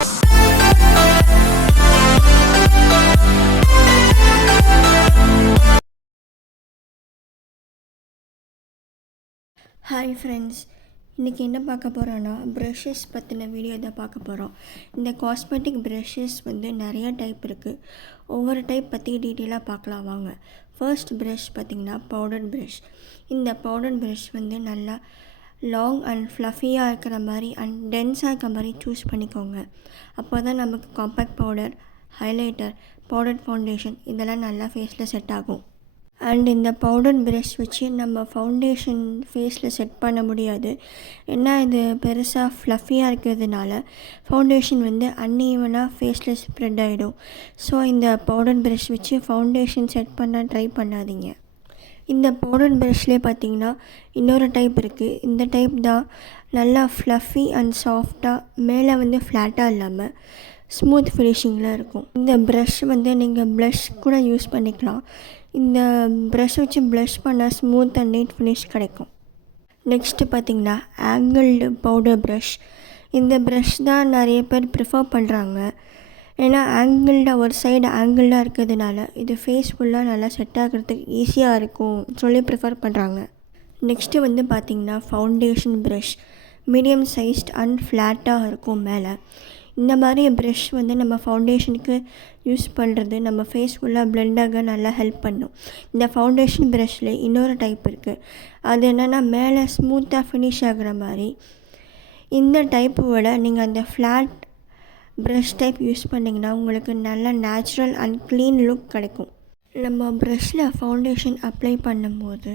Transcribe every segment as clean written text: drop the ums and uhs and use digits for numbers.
Hi friends, இன்றைக்கி என்ன பார்க்க போகிறோன்னா ப்ரஷஸ் பற்றின வீடியோ தான் பார்க்க போகிறோம். இந்த காஸ்மெட்டிக் ப்ரஷஸ் நிறைய டைப் இருக்குது. ஒவ்வொரு டைப் பற்றி டீட்டெயிலாக பார்க்கலாம் வாங்க. ஃபர்ஸ்ட் ப்ரஷ் பார்த்திங்கன்னா பவுடர் ப்ரஷ். இந்த பவுடர் ப்ரஷ் நல்லா லாங் அண்ட் ஃப்ளஃபியாக இருக்கிற மாதிரி அண்ட் டென்ஸாக இருக்கிற மாதிரி சூஸ் பண்ணிக்கோங்க. அப்போ தான் நமக்கு compact powder, highlighter, powder foundation இதெல்லாம் நல்லா ஃபேஸில் செட் ஆகும். அண்ட் இந்த பவுடர் ப்ரஷ் வச்சு நம்ம ஃபவுண்டேஷன் ஃபேஸில் செட் பண்ண முடியாது. ஏன்னா இது பெருசாக ஃப்ளஃபியாக இருக்கிறதுனால ஃபவுண்டேஷன் அன்ஈவனாக ஃபேஸில் ஸ்ப்ரெட் ஆகிடும். ஸோ இந்த பவுடர் ப்ரஷ் வச்சு ஃபவுண்டேஷன் செட் பண்ண ட்ரை பண்ணாதீங்க. இந்த பவுடர் ப்ரஷ்லேயே பார்த்திங்கன்னா இன்னொரு டைப் இருக்குது. இந்த டைப் தான் நல்லா ஃப்ளஃபி அண்ட் சாஃப்டாக, மேலே ஃப்ளாட்டாக இல்லாமல் ஸ்மூத் ஃபினிஷிங்கில் இருக்கும். இந்த ப்ரஷ் நீங்கள் ப்ளஷ் கூட யூஸ் பண்ணிக்கலாம். இந்த ப்ரஷ் வச்சு ப்ளஷ் பண்ணால் ஸ்மூத் அண்ட் நீட் ஃபினிஷ் கிடைக்கும். நெக்ஸ்ட்டு பார்த்திங்கன்னா ஆங்கிள்டு பவுடர் ப்ரஷ். இந்த ப்ரஷ் தான் நிறைய பேர் ப்ரிஃபர் பண்ணுறாங்க. ஏன்னா ஆங்கிள்டாக, ஒரு சைடு ஆங்கிள்டாக இருக்கிறதுனால இது ஃபேஸ் ஃபுல்லாக நல்லா செட் ஆகிறதுக்கு ஈஸியாக இருக்கும் சொல்லி ப்ரிஃபர் பண்ணுறாங்க. நெக்ஸ்ட்டு பார்த்திங்கன்னா foundation brush. Medium sized and ஃப்ளாட்டாக இருக்கும் மேலே. இந்த மாதிரி ப்ரஷ் நம்ம ஃபவுண்டேஷனுக்கு யூஸ் பண்ணுறது நம்ம ஃபேஸ் ஃபுல்லாக ப்ளெண்டாக நல்லா ஹெல்ப் பண்ணும். இந்த ஃபவுண்டேஷன் ப்ரஷ்ல இன்னொரு டைப் இருக்குது. அது என்னென்னா மேலே ஸ்மூத்தாக ஃபினிஷ் ஆகிற மாதிரி. இந்த டைப்பை விட நீங்கள் அந்த ஃப்ளாட் ப்ரஷ் டைப் யூஸ் பண்ணிங்கன்னா உங்களுக்கு நல்ல நேச்சுரல் அண்ட் க்ளீன் லுக் கிடைக்கும். நம்ம ப்ரஷ்ஷில் ஃபவுண்டேஷன் அப்ளை பண்ணும்போது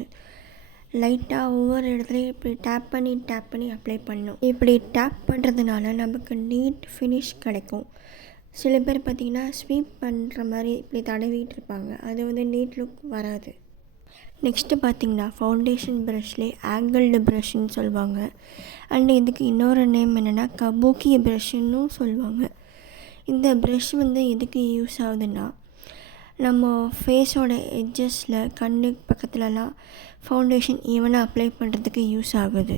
லைட்டாக ஒவ்வொரு இடத்துலையும் இப்படி டேப் பண்ணி அப்ளை பண்ணணும். இப்படி டேப் பண்ணுறதுனால நமக்கு நீட் ஃபினிஷ் கிடைக்கும். சில பேர் பார்த்திங்கன்னா ஸ்வீப் பண்ணுற மாதிரி இப்படி தடவிட்டு இருப்பாங்க. அது நீட் லுக் வராது. நெக்ஸ்ட்டு பார்த்திங்கன்னா ஃபவுண்டேஷன் ப்ரஷ்லேயே ஆங்கிள்டு ப்ரஷ்ன்னு சொல்லுவாங்க. அண்ட் இதுக்கு இன்னொரு நேம் என்னென்னா கபூக்கி ப்ரஷ்ன்னு சொல்லுவாங்க. இந்த ப்ரஷ் எதுக்கு யூஸ் ஆகுதுன்னா, நம்ம ஃபேஸோட எட்ஜஸில் கண்ணு பக்கத்துலலாம் ஃபவுண்டேஷன் ஈவனாக அப்ளை பண்ணுறதுக்கு யூஸ் ஆகுது.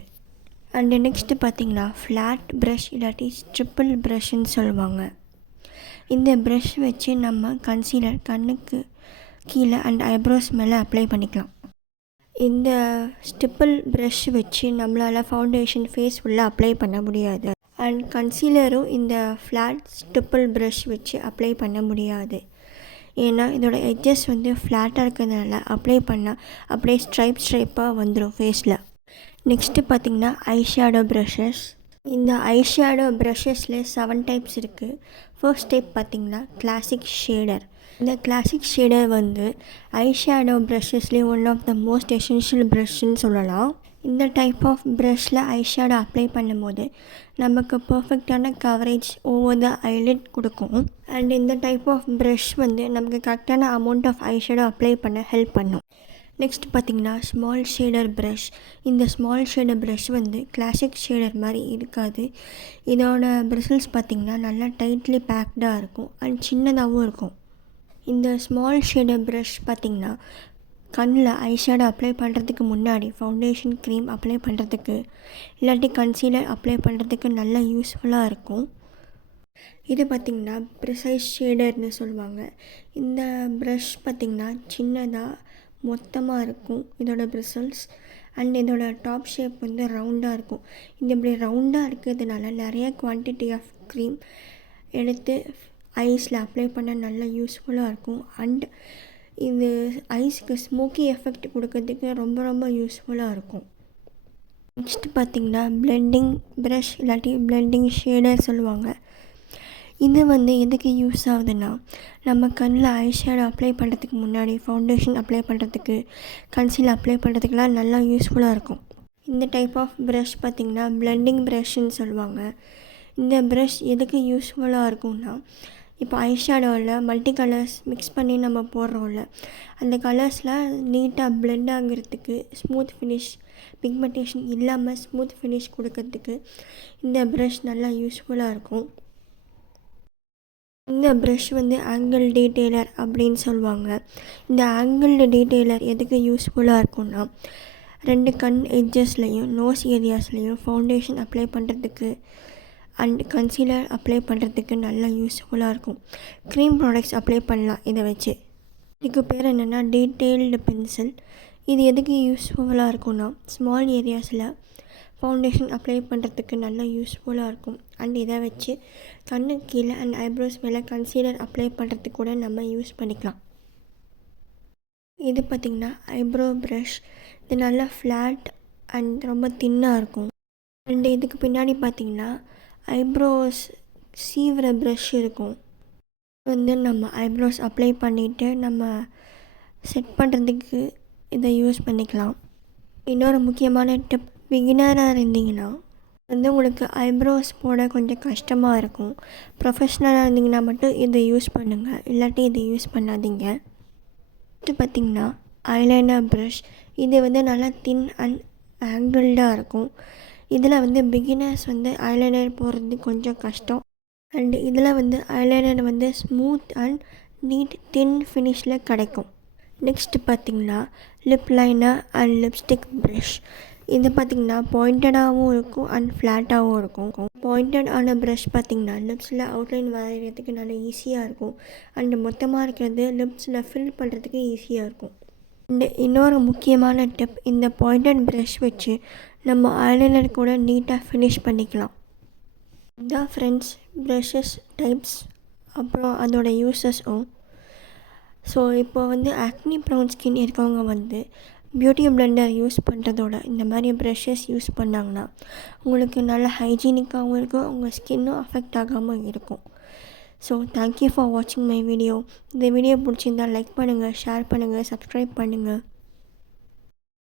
அண்டு நெக்ஸ்ட்டு பார்த்திங்கன்னா ஃப்ளாட் ப்ரஷ் இல்லாட்டி ட்ரிப்பிள் ப்ரஷ்ன்னு சொல்லுவாங்க. இந்த ப்ரஷ் வச்சு நம்ம கன்சீலர் கண்ணுக்கு கீழே அண்ட் ஐப்ரோஸ் மேலே அப்ளை பண்ணிக்கலாம். இந்த ஸ்டிப்பிள் ப்ரஷ் வச்சு நம்மளால் ஃபவுண்டேஷன் ஃபேஸ் ஃபுல்லாக அப்ளை பண்ண முடியாது. அண்ட் கன்சீலரும் இந்த ஃப்ளாட் ஸ்டிப்பிள் ப்ரஷ் வச்சு அப்ளை பண்ண முடியாது. ஏன்னா இதோட எட்ஜஸ் ஃப்ளாட்டாக இருக்கிறதுனால அப்ளை பண்ணால் அப்படியே ஸ்ட்ரைப்பாக வந்துடும் ஃபேஸில். நெக்ஸ்ட்டு பார்த்திங்கன்னா ஐ ஷேடோ ப்ரஷஸ். இந்த ஐ ஷேடோ ப்ரஷஸில் 7 டைப்ஸ் இருக்குது. ஃபர்ஸ்ட் டைப் பார்த்திங்கன்னா கிளாசிக் ஷேடர். இந்த கிளாசிக் ஷேடர் ஐ ஷேடோ ப்ரஷஸ்லேயே one of the most essential ப்ரஷ்ன்னு சொல்லலாம். இந்த டைப் ஆஃப் ப்ரஷில் ஐ ஷேடோ அப்ளை பண்ணும்போது நமக்கு பர்ஃபெக்டான கவரேஜ் ஓவர் த ஐலிட் கொடுக்கும். அண்ட் இந்த டைப் ஆஃப் ப்ரஷ் நமக்கு கரெக்டான amount of eye shadow apply பண்ண ஹெல்ப் பண்ணும். நெக்ஸ்ட் பார்த்திங்கன்னா ஸ்மால் ஷேடர் ப்ரஷ். இந்த small shader brush classic shader மாதிரி இருக்காது. இதோட ப்ரிசல்ஸ் பார்த்திங்கன்னா நல்லா டைட்லி பேக்டாக இருக்கும் அண்ட் சின்னதாகவும் இருக்கும். இந்த ஸ்மால் ஷேடர் ப்ரஷ் பார்த்திங்கன்னா கண்ணில் ஐ ஷேடோ அப்ளை பண்ணுறதுக்கு முன்னாடி ஃபவுண்டேஷன் க்ரீம் அப்ளை பண்ணுறதுக்கு இல்லாட்டி கன்சீலர் அப்ளை பண்ணுறதுக்கு நல்லா யூஸ்ஃபுல்லாக இருக்கும். இது பார்த்திங்கன்னா ப்ரிசைஸ் ஷேடர்னு சொல்லுவாங்க. இந்த ப்ரஷ் பார்த்திங்கன்னா சின்னதாக மொத்தமாக இருக்கும் இதோட ப்ரிசல்ஸ். அண்ட் இதோட டாப் ஷேப் ரவுண்டாக இருக்கும். இந்த இப்படி ரவுண்டாக இருக்கிறதுனால நிறைய குவான்டிட்டி ஆஃப் க்ரீம் எடுத்து ஐஸில் அப்ளை பண்ண நல்லா யூஸ்ஃபுல்லாக இருக்கும். அண்ட் இது ஐஸ்க்கு ஸ்மோக்கி எஃபெக்ட் கொடுக்கறதுக்கு ரொம்ப யூஸ்ஃபுல்லாக இருக்கும். நெக்ஸ்ட்டு பார்த்திங்கன்னா பிளெண்டிங் ப்ரஷ் இல்லாட்டி பிளெண்டிங் ஷேடர் சொல்லுவாங்க. இது எதுக்கு யூஸ் ஆகுதுன்னா, நம்ம கண்ணில் ஐ ஷேடோ அப்ளை பண்ணுறதுக்கு முன்னாடி ஃபவுண்டேஷன் அப்ளை பண்ணுறதுக்கு, கன்சீலர் அப்ளை பண்ணுறதுக்குலாம் நல்லா யூஸ்ஃபுல்லாக இருக்கும். இந்த டைப் ஆஃப் ப்ரஷ் பார்த்திங்கன்னா பிளெண்டிங் ப்ரஷ்ன்னு சொல்லுவாங்க. இந்த ப்ரஷ் எதுக்கு யூஸ்ஃபுல்லாக இருக்கும்னா, இப்போ ஐ ஷேடோவில் மல்டி கலர்ஸ் மிக்ஸ் பண்ணி நம்ம போடுறோம்ல, அந்த கலர்ஸில் நீட்டாக பிளெண்ட் ஆகிறதுக்கு, ஸ்மூத் ஃபினிஷ், பிக்மெண்டேஷன் இல்லாமல் ஸ்மூத் ஃபினிஷ் கொடுக்கறதுக்கு இந்த ப்ரஷ் நல்லா யூஸ்ஃபுல்லாக இருக்கும். இந்த ப்ரஷ் ஆங்கிள் டீட்டெய்லர் அப்படின்னு சொல்லுவாங்க. இந்த ஆங்கிள்டு டீட்டெய்லர் எதுக்கு யூஸ்ஃபுல்லாக இருக்கும்னா, 2 கண் எட்ஜஸ்லேயும் நோஸ் ஏரியாஸ்லேயும் ஃபவுண்டேஷன் அப்ளை பண்ணுறதுக்கு அண்ட் கன்சீலர் அப்ளை பண்ணுறதுக்கு நல்லா யூஸ்ஃபுல்லாக இருக்கும். க்ரீம் ப்ராடக்ட்ஸ் அப்ளை பண்ணலாம் இதை வச்சு. இதுக்கு பேர் என்னென்னா டீட்டெயில்டு பென்சில். இது எதுக்கு யூஸ்ஃபுல்லாக இருக்கும்னா ஸ்மால் ஏரியாஸில் ஃபவுண்டேஷன் அப்ளை பண்ணுறதுக்கு நல்லா யூஸ்ஃபுல்லாக இருக்கும். அண்ட் இதை வச்சு கண்ணுக்கு கீழே அண்ட் ஐப்ரோஸ் மேலே கன்சீலர் அப்ளை பண்ணுறதுக்கு கூட நம்ம யூஸ் பண்ணிக்கலாம். இது பார்த்திங்கன்னா ஐப்ரோ ப்ரஷ். இது நல்லா ஃப்ளாட் அண்ட் ரொம்ப தின்னாக இருக்கும். அண்ட் இதுக்கு பின்னாடி பார்த்திங்கன்னா ஐப்ரோஸ் சீவுற ப்ரஷ் இருக்கும். நம்ம ஐப்ரோஸ் அப்ளை பண்ணிவிட்டு நம்ம செட் பண்ணுறதுக்கு இதை யூஸ் பண்ணிக்கலாம். இன்னொரு முக்கியமான டிப், பிகினராக இருந்தீங்கன்னா உங்களுக்கு ஐப்ரோஸ் போட கொஞ்சம் கஷ்டமாக இருக்கும். ப்ரொஃபஷ்னலாக இருந்தீங்கன்னா மட்டும் இதை யூஸ் பண்ணுங்கள், இல்லாட்டி இதை யூஸ் பண்ணாதீங்க. அடுத்து பார்த்திங்கன்னா ஐலைனர் ப்ரஷ். இது நல்லா தின் அண்ட் ஆங்கிள்டாக இருக்கும். இதில் பிகினர்ஸ் ஐலைனர் போடுறது கொஞ்சம் கஷ்டம். அண்ட் இதில் ஐலைனர் ஸ்மூத் அண்ட் நீட் தின் ஃபினிஷில் கிடைக்கும். நெக்ஸ்ட்டு பார்த்திங்கன்னா lip liner and lipstick brush. இது பார்த்திங்கன்னா பாயிண்டடாகவும் இருக்கும் அண்ட் ஃப்ளாட்டாகவும் இருக்கும். பாயிண்டட் ஆன ப்ரஷ் பார்த்திங்கன்னா லிப்ஸில் அவுட்லைன் வரைகிறதுக்கு நல்லா ஈஸியாக இருக்கும். அண்டு மொத்தமாக இருக்கிறது லிப்ஸில் ஃபில் பண்ணுறதுக்கு ஈஸியாக இருக்கும். அண்டு இன்னொரு முக்கியமான டிப், இந்த பாயிண்டட் ப்ரஷ் வச்சு நம்ம ஐலைனர் கூட நீட்டாக ஃபினிஷ் பண்ணிக்கலாம். இதான் ஃப்ரெண்ட்ஸ் ப்ரஷஸ் டைப்ஸ், அப்புறம் அதோட யூஸஸும். ஸோ இப்போ ஆக்னி ப்ரோன் ஸ்கின் இருக்கவங்க பியூட்டி பிளெண்டர் யூஸ் பண்ணுறதோட இந்த மாதிரி ப்ரஷஸ் யூஸ் பண்ணாங்கன்னா உங்களுக்கு நல்ல ஹைஜீனிக்காகவும் இருக்கும், உங்கள் ஸ்கின்னும் அஃபெக்ட் ஆகாமல் இருக்கும். ஸோ தேங்க்யூ ஃபார் வாட்சிங் மை வீடியோ. இந்த வீடியோ பிடிச்சிருந்தால் லைக் பண்ணுங்கள், ஷேர் பண்ணுங்கள், சப்ஸ்கிரைப் பண்ணுங்கள்.